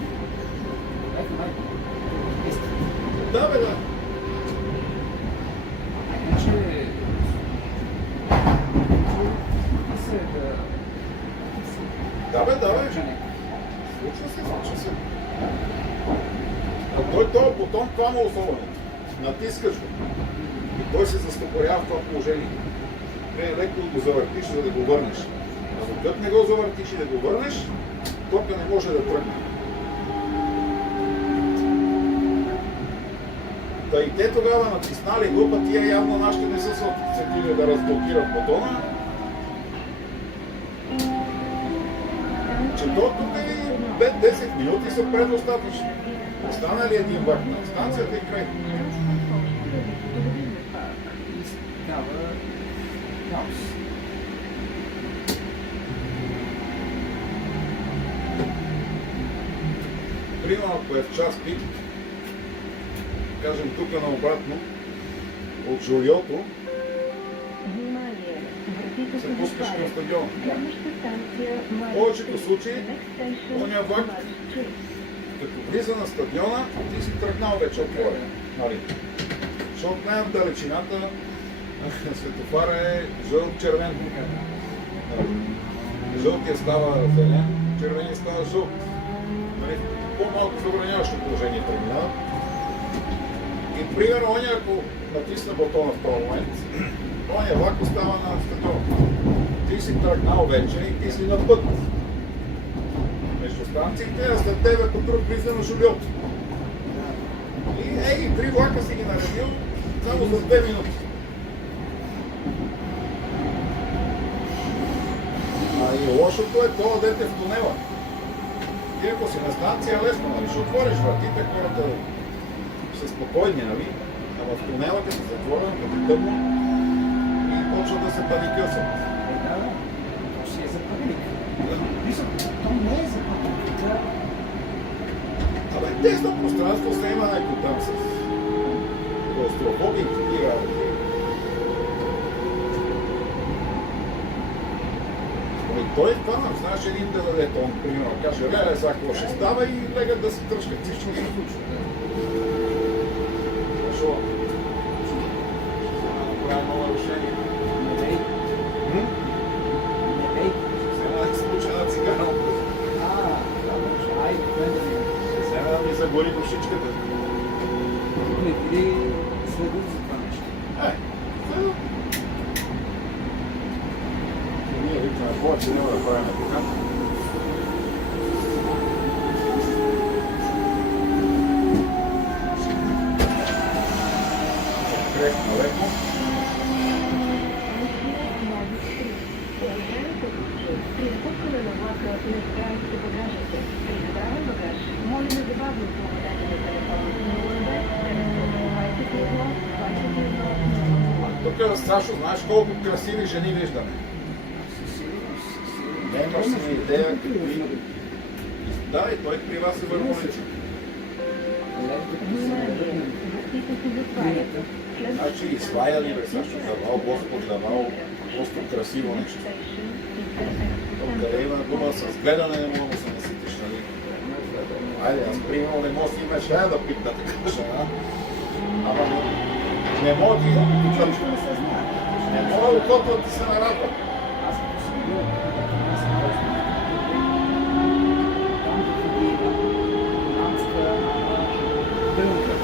Майко. Да, бе, да. Иначе... се да... Да, бе, да, бе. Случва се. А този бутон, това му особено. Натискаш го. И той се застопорява в това положение. Трябва леко да го завъртиш, за да го върнеш. А докато не го завъртиш и да го върнеш, тока не може да тръгне. Та и те тогава натиснали го, па тия явно нашите не са се отсетили да разблокират бутона. Че до тук и 5-10 минути са предостатъчни. Остана ли един влак на станцията и край? И става хаос. Примерно, ако е в час пик, кажем тук наобратно, от Жулиото, Внимание! Вратите се се пускаш към затварят. стадион. Следваща станция В повечето случаи, ония влак, Младост 3. като влиза на стадиона, ти си тръгнал вече отгоре. Нали? Защото най далечината светофара е жълт-червен. Жълтия става зелен, червения става жълт. Нали? По-малко забраняващо положение преминава. И примерно, оня ако натисне бутона в този момент, оня влак остава на стадиона. Ти си тръгнал вече и ти си на път. Между станциите, а след тебе по друг влиза на Жулиото. И три влака си ги наредил само за 2 минути. А и лошото е това дете в тунела. Ти ако си на станция лесно, нали, ще отвориш вратите, хората са спокойни, нали? А в тунела като се затворено, като тъмно и почва да се паникьосат. Да, то си е за паник. Мисля, то не е за паник. Абе, тесно пространство се има някой там с клаустрофобия и такива работи. Той това нам знаеш един да даде тон, примерно, каже, леле, сега какво ще става и легат да се тръжкат. Всичко се случва. Защо? Направим ново решение. Не бей. Не бей. Сега да се случи една цигара. Да, може. Ай, гледай. Сега да ми загори душичката. Не били следят за това нещо. Ние викаме повече, няма да правим така. Крехна леко. При напускане на влака не забравяйте багажите. При забравен багаж, моля незабавно погледнете на телефона 09 21 21 Тук, Сашо, знаеш колко красиви жени виждаме? Нямаш си идея какви... Да, и той при вас е върховничи. Значи и свая ли бе, Сашо, давал, Господ давал, просто красиво нещо. Къде има дума с гледане, не мога да се наситиш, нали? Айде, аз примерно не мога да си имаш да питна така жена. Ама Не мога ти Нищо не се знае. не мога окото да ти се нарадва. Аз като съм бил, аз съм просто там като бива холандска дълга.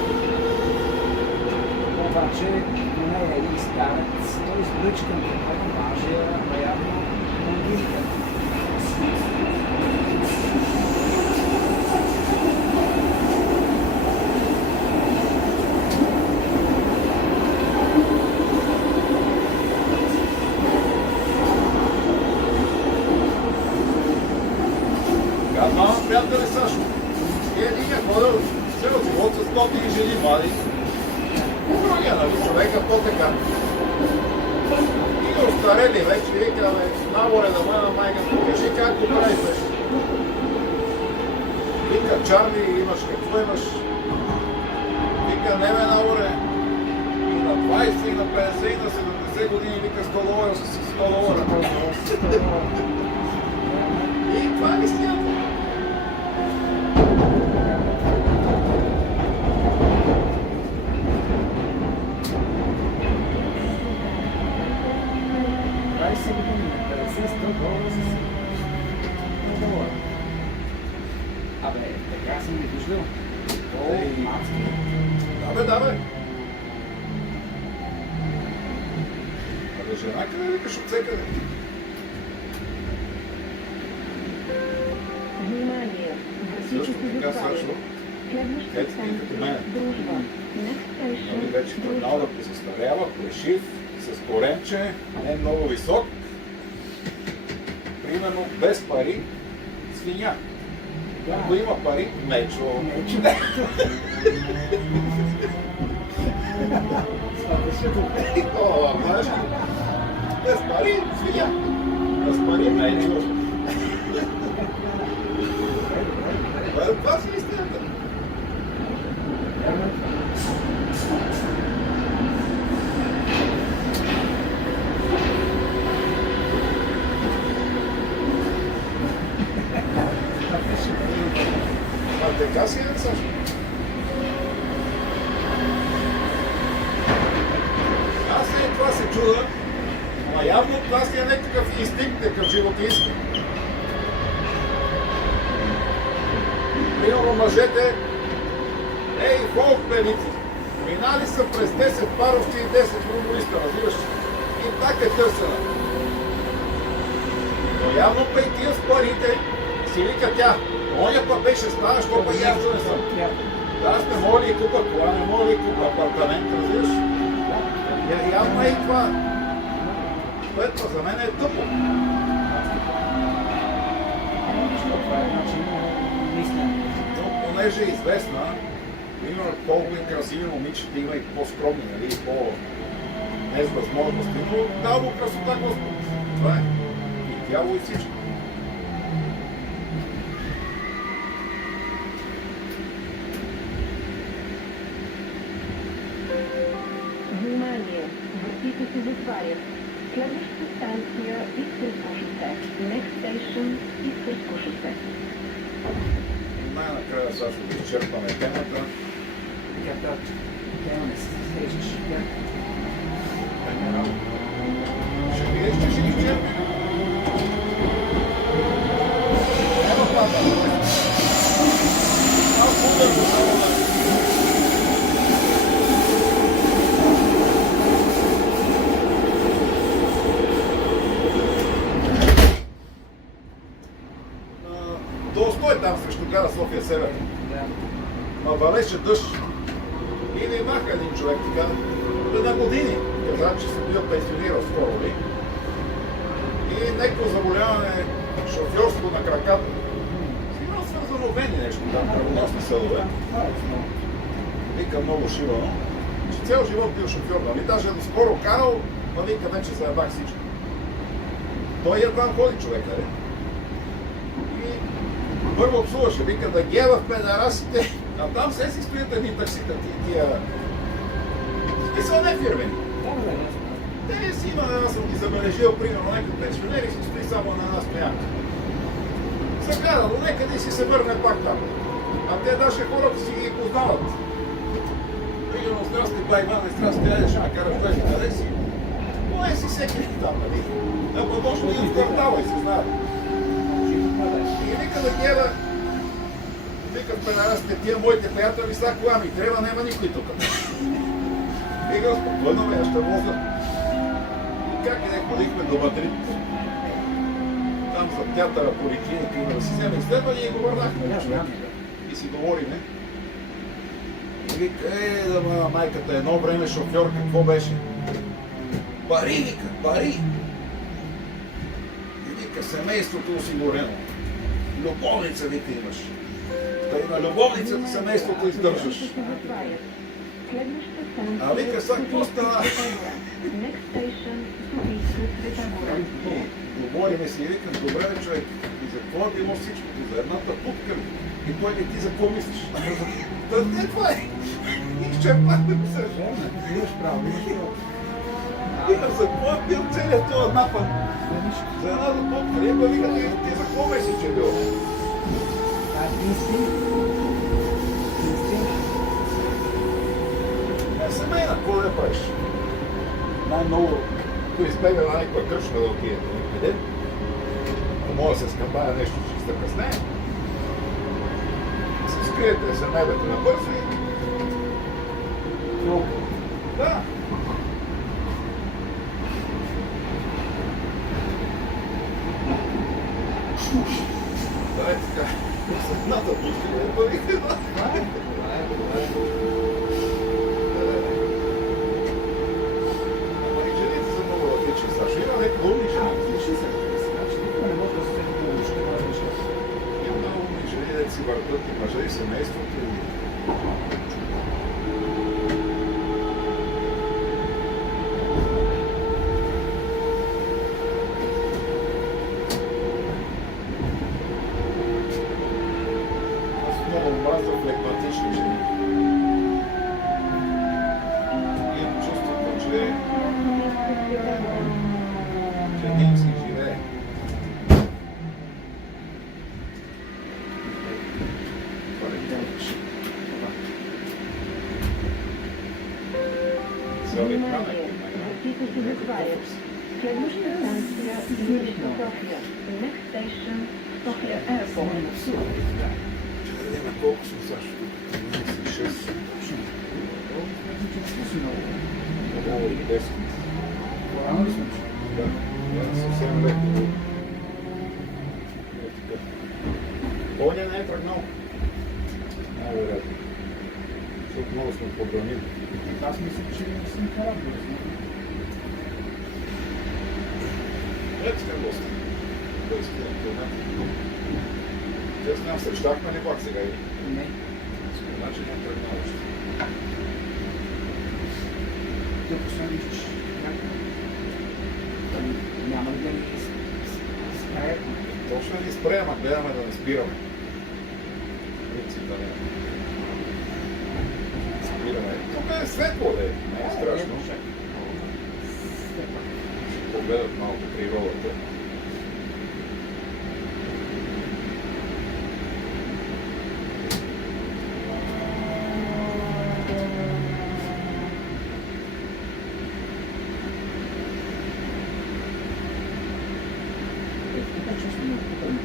Обаче, до нея един старец, той изблъчкан какво маже, ама явно мандилка. Казвам, приятели Сашо, един е ходил цел живот с 100 жени млади. Другия, нали, човека, то така. И остарели вече, викаме, наборе да моя майка, покажи как го правиш беше. Вика, Чарли, имаш какво имаш? Вика, не бе, наборе. И на 20, и на 50, и на 70 години, вика, 100 долара с 100 долара. И това е истината. Абе, така съм ги виждал. О, Ей. мацки. Да бе. Абе, жена къде викаш от всекъде? Внимание! Също Вратите се така затварят. също. Следващата Ето ти като мен. станция Дружба. Next Нали station вече тръгнал да позастарява, плешив, с коремче, не много висок. Примерно без пари, свиня. Ако има пари, мечо. О, знаеш ли? Без пари, свиня. Без пари, мечо. Това си истината. А така си е, Сашо. Аз и това се чуда, ама явно това си е някакъв инстинкт, такъв животински. Примерно мъжете, ей, фолк певици, минали са през 10 паровци и 10 футболиста, разбираш? И так е търсена. Но явно пей тия с парите, си вика тя, оня път беше стана, що пък и аз да не съм. Аз не мога ли купа кола, не мога ли купа апартамент, разбираш? Явно е и това. Което за мен е тъпо. Но понеже е известна, има по-красиви момичета, има и по-скромни, нали, и по-не с възможности, но дава го красота Господ. Това е. И тяло и всичко. Внимание! Вратите се затварят. Следващата станция Искърско шосе. Next station Искърско шосе. Най-накрая, Сашо, да изчерпаме темата. Ще видиш, че ще ги изчерпим. Няма пата. Малко удърго само да... Долстой там срещу гара София Север. Ма валеше дъжд. И ми маха един човек така, на години. Каза, че се бил пенсионирал скоро ли. И някакво заболяване, шофьорство на краката. Сигурно свързано вени нещо там, кръвоносни съдове. Вика много шивано. Че цял живот бил шофьор, нали? Даже скоро карал, но вика вече заебах всичко. Той едва ходи човека, ли? Първо обслужваше, вика да гева в педарасите, а там все си стоят едни таксита, тия... Смисъл не фирмени. Те си има, аз съм ги забележил, примерно, някакви пенсионери си стои само на една стоянка. Загледало, некъде си се върне пак там. А те даже хората си ги познават. казвам, здрасти, бай Иване, здрасти, айде, ще ме караш той, къде си? Кой си всеки там, нали? Ама може да в квартала и се знае. И вика да гледа, вика в пенарасите, тия моите приятели са кола ми трябва, няма никой тук. Вика, спокойно бе, аз ще воза. И как не ходихме до Мадрид, там за театъра, поликлиника, има да си вземе изследвания и го върнахме. И си говориме. И вика, да ма, майката едно време шофьор, какво беше? Пари, вика, пари! И вика, семейството осигурено. Любовница, вика, имаш. Та и на любовницата семейството издържаш. А вика, сега какво става? Говориме си и викам, добре бе, човек, и за какво е било всичкото? За едната путка ли? И той ли ти за какво мислиш? Та не това е. Изчерпахме го се. Имаш право, имаш право. За какво е бил целият този напън? За едната путка ли? Еба вика, ти за какво мислиш, че е било? Инстинкт. Семейна, какво да правиш? Най-много, ако избега на някаква кръчка да отиде някъде, ако може да се скъмбая нещо, ще сте през нея. Се скриете за небето набързо и... Да. Дай така. Съдната пушка не парите. Ама и жените са много различни. Сашо има някаква умни жени. Лиши се. Никога не може да се получи, това е нещо. Има много умни жени, дето си въртат и мъжа и семейството. Аз много мразя флегматични жени. Имам чувството, че не им си живее. Това не помниш. Вратите се затварят. Следваща станция Южна София. Next station София Airport. Няма колко съм, Сашо? 36. Много и 10. По-рано ли съм? Да, съвсем леко. Боня не е тръгнал. Най-вероятно. Защото много сме подранили. Аз мисля, че не съм карал бързо. Ето сте гост. 20 км. Те с нам срещахме ли пак сега? Не. Значи не е тръгнал още. Тук съм виждаш някакво. Няма ли да ни спраят? Точно ни спреем, а гледаме да не спираме. Принципа не. Спираме. Тук е светло, не е страшно. Ще погледат малко природата. Така че съм много попълна.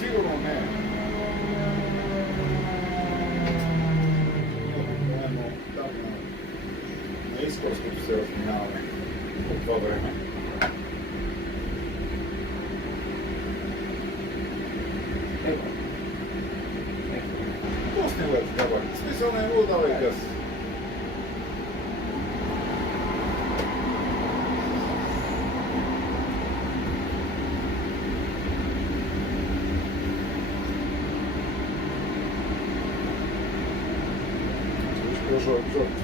Сигурно не е. Обикновено там на изкуството се разминаваме по това време. Пусни го е така, бе. В смисъл не му давай газ.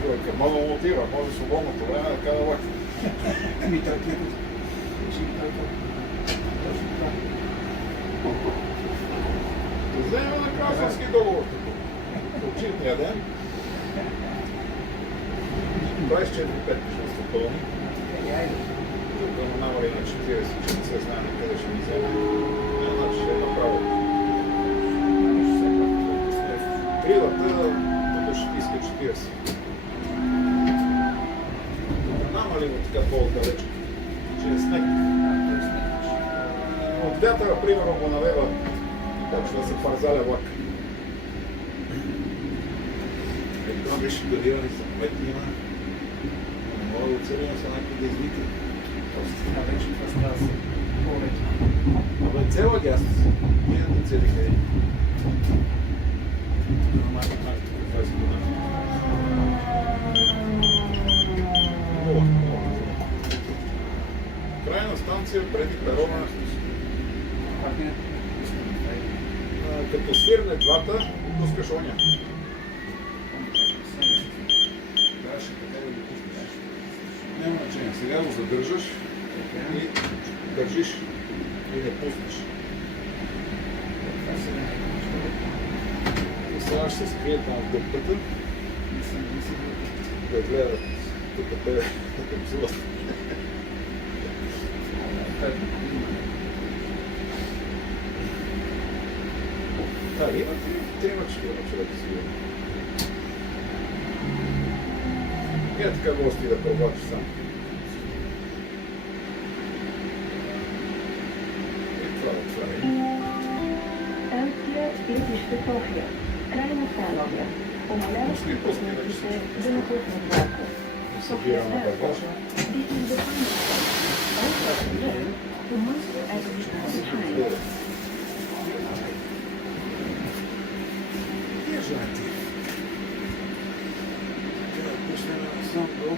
Човека много мотива, може свободното време да кара лак. Ми тръкнете. Ще ги тръкнат. Точно така. Да вземем на граждански договор. Почивния ден. 24-5 ще са пълни. Айде. Тук да му намали на 40, че не се знае на къде ще ни вземе. Значи ще направо. Крилата, тук ще иска 40. Намали го така по-отдалече, че е снег. От вятъра, примерно, го навева така, че да се парзаля влак. Ето беше додивани са пометни има. Не мога да оцелим са някакви да извика. Остина вече това става се по-лесно. Абе, цела ги аз. Ние да целиха и. Нормално, това е спина. Крайна станция преди перона. Пак не Като свирне двата, пускаш оня. Трябваше така да го пускаш. Няма значение. Сега го задържаш и държиш и не пуснеш. И сега ще се скрие там в дупката да гледат тук тебе към силата. Има трима-четирима човека сигурно. Е така гости да пробвачи сам. И това отваря. Станция Летище София. Крайна станция. Умолява се пътниците да напуснат влака. Събираме багажа. This is the final stop. All passengers who must exit the train. Езжайте. Пуснем сам долу.